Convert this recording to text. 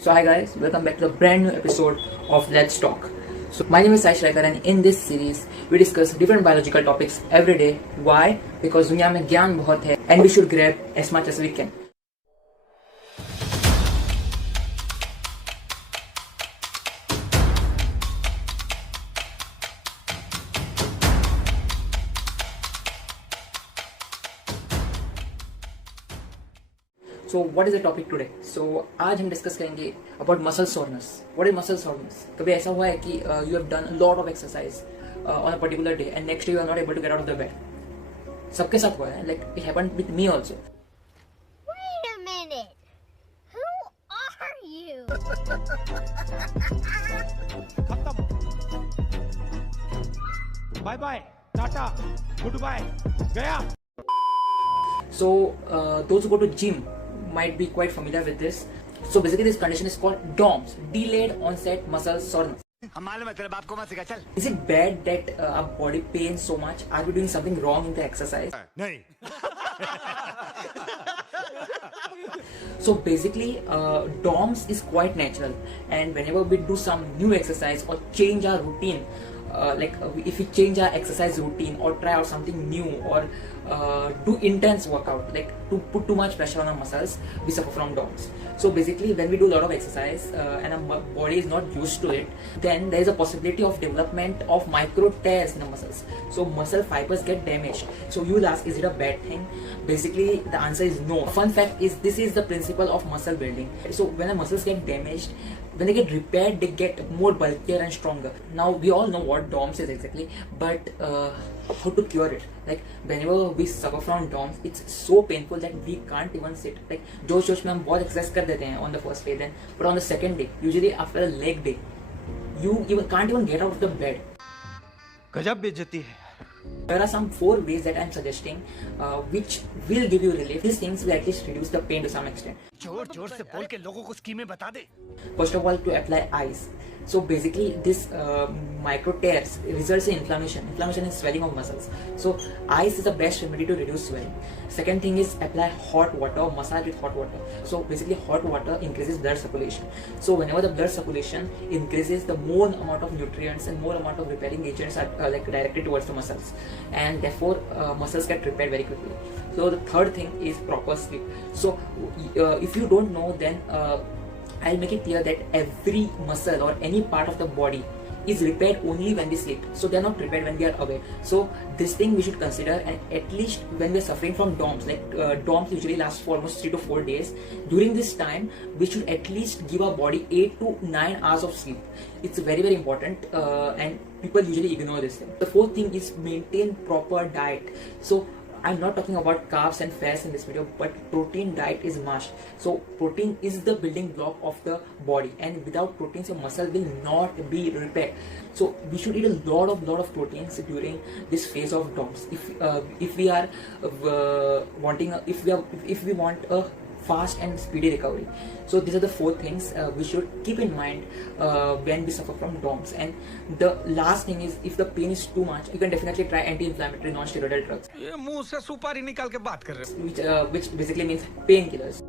So hi guys, welcome back to the brand new episode of Let's Talk. So my name is Sai Shrekar and in this series we discuss different biological topics every day. Why? Because दुनिया में ज्ञान बहुत है and we should grab as much as we can. So what is the topic today? So आज हम discuss करेंगे about muscle soreness. What is muscle soreness? कभी ऐसा हुआ है कि you have done a lot of exercise on a particular day and next day you are not able to get out of the bed. सबके साथ हुआ है. Like it happened with me also. Wait a minute. Who are you? Bye bye tata good bye गया. So those who go to gym might be quite familiar with this. So basically this condition is called DOMS, delayed onset muscle soreness. मालूम है तेरे बाप को मत सिखा चल. Is it bad that our body pains so much? Are we doing something wrong in the exercise? नहीं. So basically DOMS is quite natural, and whenever we do some new exercise or change our routine, if we change our exercise routine or try out something new or do intense workout, like to put too much pressure on our muscles, we suffer from DOMS. So basically when we do a lot of exercise and our body is not used to it, then there is a possibility of development of micro tears in the muscles. So muscle fibers get damaged. So you will ask, is it a bad thing? Basically the answer is no. Fun fact is, this is the principle of muscle building. So when the muscles get damaged, when they get repaired, they get more bulkier and stronger. Now we all know what DOMS is exactly, but how to cure it? Like whenever we suffer from DOMS, it's so painful that we can't even sit. Like जोश में हम बहुत exercise कर देते हैं on the first day, then but on the second day, usually after a leg day, you can't even get out of the bed. गजब बेइज्जती है. There are some 4 ways that I'm suggesting which will give you relief. These things will at least reduce the pain to some extent. जोर जोर से बोल के लोगों को स्कीमें बता दे. First of all, to apply ice. So basically this micro tears results in inflammation and swelling of muscles. So ice is the best remedy to reduce swelling. Second thing is apply hot water or massage with hot water. So basically hot water increases blood circulation. So whenever the blood circulation increases, the more amount of nutrients and more amount of repairing agents are directed towards the muscles, and therefore muscles get repaired very quickly. So the third thing is proper sleep. So if you don't know, then I'll make it clear that every muscle or any part of the body is repaired only when we sleep. So they're not repaired when we are awake. So this thing we should consider, and at least when we're suffering from DOMS, DOMS usually lasts for almost 3 to 4 days. During this time, we should at least give our body 8 to 9 hours of sleep. It's very, very important, and people usually ignore this thing. The fourth thing is maintain proper diet. So I'm not talking about carbs and fats in this video, but protein diet is must. So protein is the building block of the body, and without proteins your muscle will not be repaired. So we should eat a lot of proteins during this phase of DOMS. If we are if we want a fast and speedy recovery. So these are the 4 things we should keep in mind when we suffer from DOMS. And the last thing is, if the pain is too much, you can definitely try anti-inflammatory non-steroidal drugs. ये मुंह से सुपारी निकाल के बात कर रहे हो. Which basically means painkillers.